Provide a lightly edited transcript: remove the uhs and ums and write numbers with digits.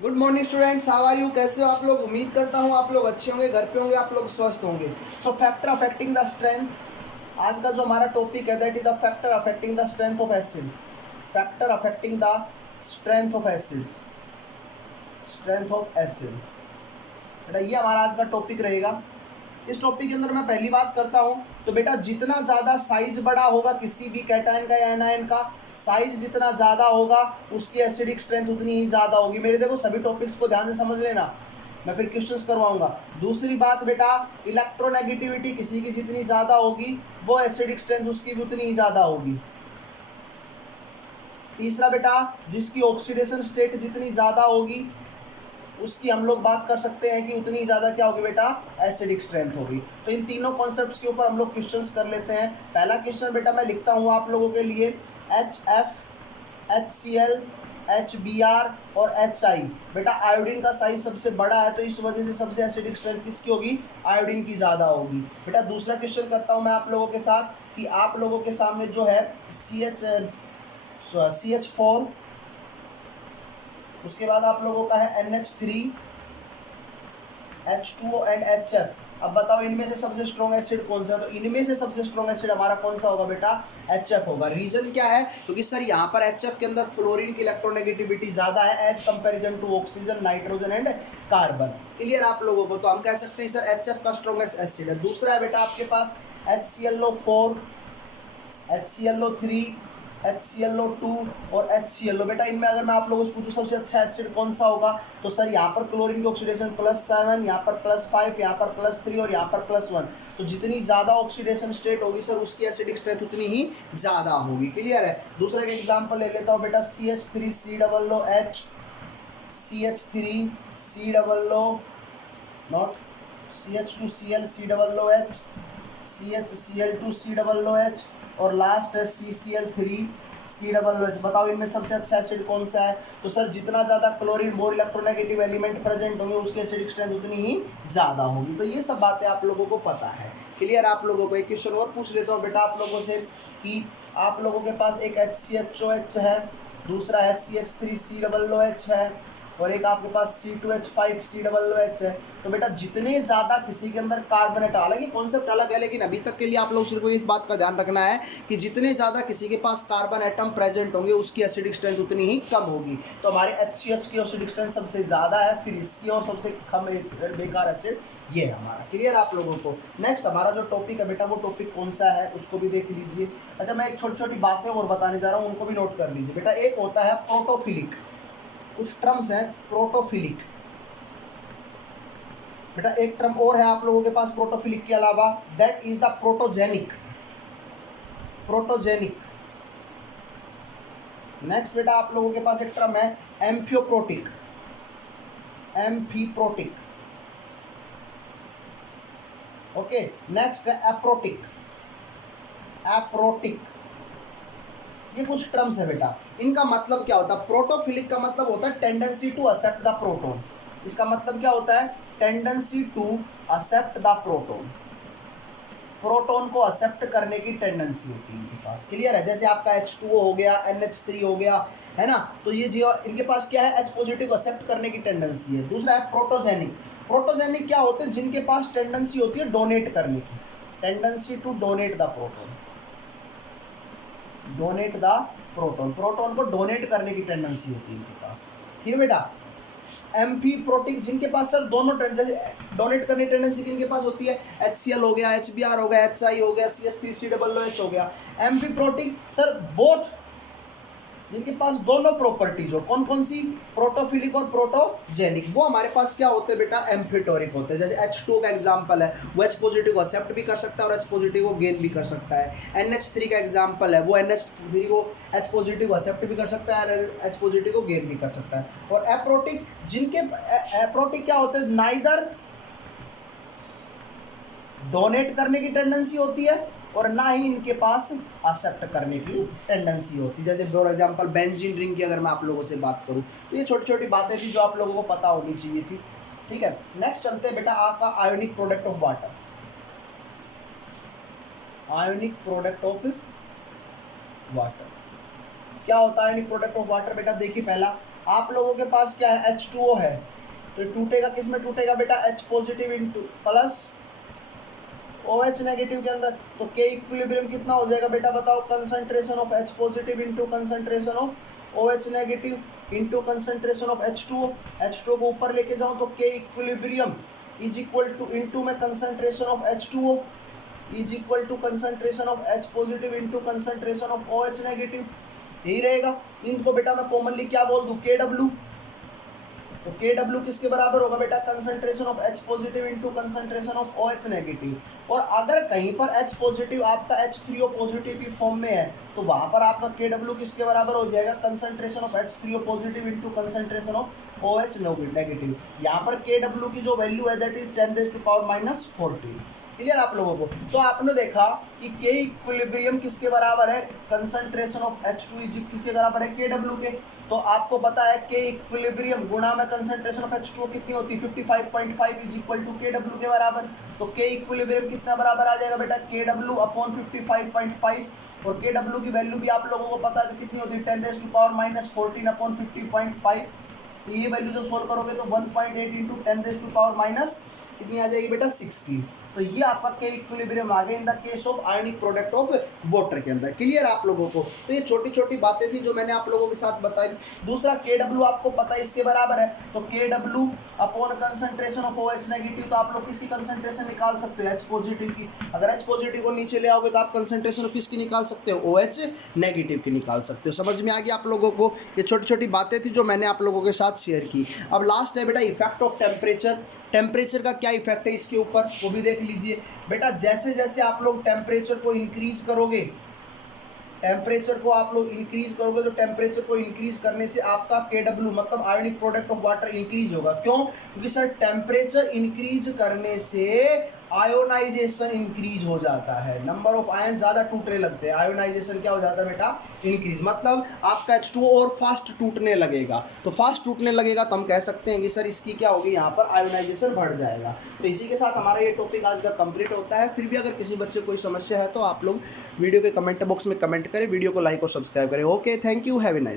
Good morning students, how are you? कैसे हो आप लोग? उम्मीद करता हूँ आप लोग अच्छे होंगे, घर पे होंगे, आप लोग स्वस्थ होंगे। सो फैक्टर अफेक्टिंग द स्ट्रेंथ, आज का जो हमारा टॉपिक है that is the factor affecting the strength of acids. Factor affecting the strength of acids, strength of acid, बेटा ये हमारा आज का टॉपिक रहेगा। इस टॉपिक के अंदर मैं पहली बात करता हूं तो बेटा जितना ज्यादा साइज बड़ा होगा किसी भी कैटायन का या एनायन का, साइज जितना ज्यादा होगा उसकी एसिडिक स्ट्रेंथ उतनी ही ज्यादा होगी। मेरे देखो सभी टॉपिक्स को ध्यान से समझ लेना, मैं फिर क्वेश्चंस करवाऊंगा। दूसरी बात बेटा, इलेक्ट्रोनेगेटिविटी किसी की जितनी ज्यादा होगी वो एसिडिक स्ट्रेंथ उसकी भी उतनी ही ज्यादा होगी। तीसरा बेटा, जिसकी ऑक्सीडेशन स्टेट जितनी ज्यादा होगी उसकी हम लोग बात कर सकते हैं कि उतनी ज़्यादा क्या होगी बेटा, एसिडिक स्ट्रेंथ होगी। तो इन तीनों कॉन्सेप्ट्स के ऊपर हम लोग क्वेश्चंस कर लेते हैं। पहला क्वेश्चन बेटा मैं लिखता हूँ आप लोगों के लिए, HF, HCl, HBr और HI। बेटा आयोडीन का साइज सबसे बड़ा है तो इस वजह से सबसे एसिडिक स्ट्रेंथ किसकी होगी, आयोडीन की ज़्यादा होगी। बेटा दूसरा क्वेश्चन करता हूँ मैं आप लोगों के साथ कि आप लोगों के सामने जो है CH4, उसके बाद आप लोगों का है NH3, H2O एंड HF। अब बताओ इनमें से सबसे स्ट्रॉन्ग एसिड कौन सा है? तो इनमें से सबसे स्ट्रॉन्ग एसिड हमारा कौन सा होगा बेटा, HF होगा। रीजन क्या है? क्योंकि सर यहाँ पर HF के अंदर फ्लोरीन की इलेक्ट्रोनेगेटिविटी ज्यादा है as comparison to oxygen, nitrogen and carbon. Clear आप लोगों को? तो हम कह सकते हैं सर HF का स्ट्रॉन्गेस्ट एसिड है। दूसरा है बेटा आपके पास HClO4, HClO3, HClO2 और HClO। बेटा इनमें अगर मैं आप लोगों से पूछूं सबसे अच्छा एसिड कौन सा होगा, तो सर यहाँ पर क्लोरीन की ऑक्सीडेशन +7, यहाँ पर +5, यहाँ पर +3 और यहाँ पर +1। तो जितनी ज़्यादा ऑक्सीडेशन स्टेट होगी सर उसकी एसिडिक स्ट्रेंथ उतनी ही ज़्यादा होगी। क्लियर है? दूसरा का एग्जाम्पल ले लेता हूँ बेटा, CH3COOH, CH3COO, not CH2ClCOOH, CHCl2COOH और लास्ट है CCl3COOH। बताओ इनमें सबसे अच्छा एसिड कौन सा है? तो सर जितना ज़्यादा chlorine more electronegative element present होंगे उसकी एसिडिक स्ट्रेंथ उतनी ही ज़्यादा होगी। तो ये सब बातें आप लोगों को पता है। क्लियर आप लोगों को? एक क्वेश्चन और पूछ लेता हूँ बेटा आप लोगों से कि आप लोगों के पास एक HCHOH है, दूसरा है CH3COOH है और एक आपके पास C2H5COOH है। तो बेटा जितने ज़्यादा किसी के अंदर कार्बन एटम, हालांकि कॉन्सेप्ट अलग है लेकिन अभी तक के लिए आप लोग सिर्फ इस बात का ध्यान रखना है कि जितने ज़्यादा किसी के पास कार्बन एटम प्रेजेंट होंगे उसकी एसिडिक स्ट्रेंथ उतनी ही कम होगी। तो हमारे HCH की एसिडिक स्ट्रेंथ सबसे ज़्यादा है, फिर इसकी और सबसे कम बेकार एसिड ये है हमारा। क्लियर आप लोगों को? नेक्स्ट हमारा जो टॉपिक है बेटा वो टॉपिक कौन सा है उसको भी देख लीजिए। अच्छा मैं एक छोटी छोटी बातें और बताने जा रहा हूँ, उनको भी नोट कर लीजिए बेटा। एक होता है प्रोटोफिलिक, कुछ टर्म्स हैं प्रोटोफिलिक। बेटा एक टर्म और है आप लोगों के पास प्रोटोफिलिक के अलावा, that is the protogenic. Protogenic. Next बेटा आप लोगों के पास एक टर्म है एम्फियोप्रोटिक। एम्फीप्रोटिक। ओके। नेक्स्ट है एप्रोटिक। एप्रोटिक। ये कुछ टर्म्स है बेटा, इनका मतलब क्या होता है? प्रोटोफिलिक का मतलब होता है tendency to accept the proton. इसका मतलब क्या होता है? Tendency to accept the proton. Proton को एक्सेप्ट करने की टेंडेंसी होती है इनके पास। क्लियर है? जैसे आपका H2O हो गया, NH3 हो गया, है ना? तो ये जो इनके पास क्या है, H पॉजिटिव एक्सेप्ट करने की टेंडेंसी है। दूसरा है प्रोटोजेनिक। प्रोटोजेनिक क्या होते हैं? जिनके पास टेंडेंसी होती है डोनेट करने की, tendency to donate the proton. Donate the proton, proton को डोनेट करने की टेंडेंसी होती है इनके पास। ठीक है बेटा? एम्फीप्रोटिक, जिनके पास सर दोनों जैसे डोनेट करने की टेंडेंसी किनके पास होती है? HCl हो गया, HBr हो गया, HI हो गया, CH3COOH हो गया। एम्फीप्रोटिक सर बोथ, जिनके पास दोनों प्रॉपर्टीज हो। कौन कौन सी? प्रोटोफिलिक और प्रोटोजेनिक। वो हमारे पास क्या होते हैं बेटा? एम्फिटोरिक होते हैं। जैसे H2O का एग्जांपल है, वो H पॉजिटिव को एक्सेप्ट भी कर सकता है और H पॉजिटिव को गेन भी कर सकता है। NH3 का एग्जांपल है, वो NH3 को H पॉजिटिव को एक्सेप्ट भी कर सकता है और H पॉजिटिव को गेन भी कर सकता है। और एप्रोटिक, जिनके एप्रोटिक क्या होते हैं? नाइदर डोनेट करने की टेंडेंसी होती है और ना ही इनके पास एक्सेप्ट करने की टेंडेंसी होती है। जैसे फॉर एग्जांपल बेंजीन रिंग की अगर मैं आप लोगों से बात करूं तो ये छोटी छोटी बातें थी जो आप लोगों को पता होनी चाहिए थी। ठीक है, नेक्स्ट चलते हैं बेटा आपका ionic product of water. Ionic product of water क्या होता है? आयोनिक प्रोडक्ट ऑफ वाटर बेटा देखिए, पहला आप लोगों के पास क्या है, H2O है, तो टूटेगा किस में टूटेगा बेटा, H positive into plus OH negative के अंदर। तो K इक्विलिब्रियम कितना हो जाएगा बेटा बताओ, concentration of H positive into concentration of OH negative into concentration of H2O। H2O को ऊपर लेके जाऊं तो K equilibrium is equal to into में concentration of H2O is equal to concentration of H positive into concentration of OH negative, यही रहेगा। इनको बेटा मैं कॉमनली क्या बोल दूं, KW। तो KW किसके बराबर होगा बेटा, concentration of H positive into concentration of OH negative. और अगर कहीं पर H पॉजिटिव आपका H3O पॉजिटिव की फॉर्म में है तो वहां पर आपका KW किसके बराबर हो जाएगा, concentration of H3O positive into concentration of OH negative. यहाँ पर KW की जो वैल्यू है दैट इज 10⁻⁻⁴। क्लियर आप लोगों को। तो आपने देखा कि K इक्विलिब्रियम किसके बराबर है, कंसंट्रेशन ऑफ H2 किसके बराबर है, KW के। तो आपको पता है K इक्विलिब्रियम गुणा में कंसंट्रेशन ऑफ H2 कितनी होती है, 55.5 इज इक्वल टू KW के बराबर। तो K इक्विलिब्रियम कितना बराबर आ जाएगा बेटा, KW अपॉन 55.5। और KW की वैल्यू भी आप लोगों को पता है तो कितनी होती है, 10⁻⁻14 अपॉन 50.5। तो ये वैल्यू जब सोल्व करोगे तो 1.8 इंटू 10⁻⁻ कितनी आ जाएगी बेटा, 60। तो ये आपका K इक्विलिब्रियम आ गया in the case of ionic product of water के अंदर। क्लियर आप लोगों को। तो ये छोटी छोटी बातें थी जो मैंने आप लोगों के साथ बताई। दूसरा KW आपको पता है इसके बराबर है, तो KW upon concentration of OH negative. तो आप लोग किसकी कंसंट्रेशन निकाल सकते हो, H पॉजिटिव की। अगर H पॉजिटिव को नीचे ले आओगे तो आप कंसंट्रेशन किसकी निकाल सकते हो, OH नेगेटिव की निकाल सकते हो। समझ में आ गया आप लोगों को। ये छोटी छोटी बातें थी जो मैंने आप लोगों के साथ शेयर की। अब लास्ट है बेटा इफेक्ट ऑफ टेम्परेचर। टेम्परेचर का क्या इफेक्ट है इसके ऊपर वो भी देख लीजिए बेटा। जैसे जैसे आप लोग टेम्परेचर को इंक्रीज करोगे, टेम्परेचर को आप लोग इंक्रीज करोगे तो टेम्परेचर को इंक्रीज करने से आपका KW मतलब ionic product of water increase होगा। क्यों, क्योंकि सर टेम्परेचर इंक्रीज करने से आयोनाइजेशन इंक्रीज हो जाता है, नंबर ऑफ आयन ज़्यादा टूटने लगते हैं। आयोनाइजेशन क्या हो जाता है बेटा, इंक्रीज। मतलब आपका H2O और फास्ट टूटने लगेगा। तो फास्ट टूटने लगेगा तो हम कह सकते हैं कि सर इसकी क्या होगी, यहाँ पर आयोनाइजेशन बढ़ जाएगा। तो इसी के साथ हमारा ये टॉपिक आज का कंप्लीट होता है। फिर भी अगर किसी बच्चे को कोई समस्या है तो आप लोग वीडियो के कमेंट बॉक्स में कमेंट करें, वीडियो को लाइक और सब्सक्राइब करें। Okay, thank you, have a nice.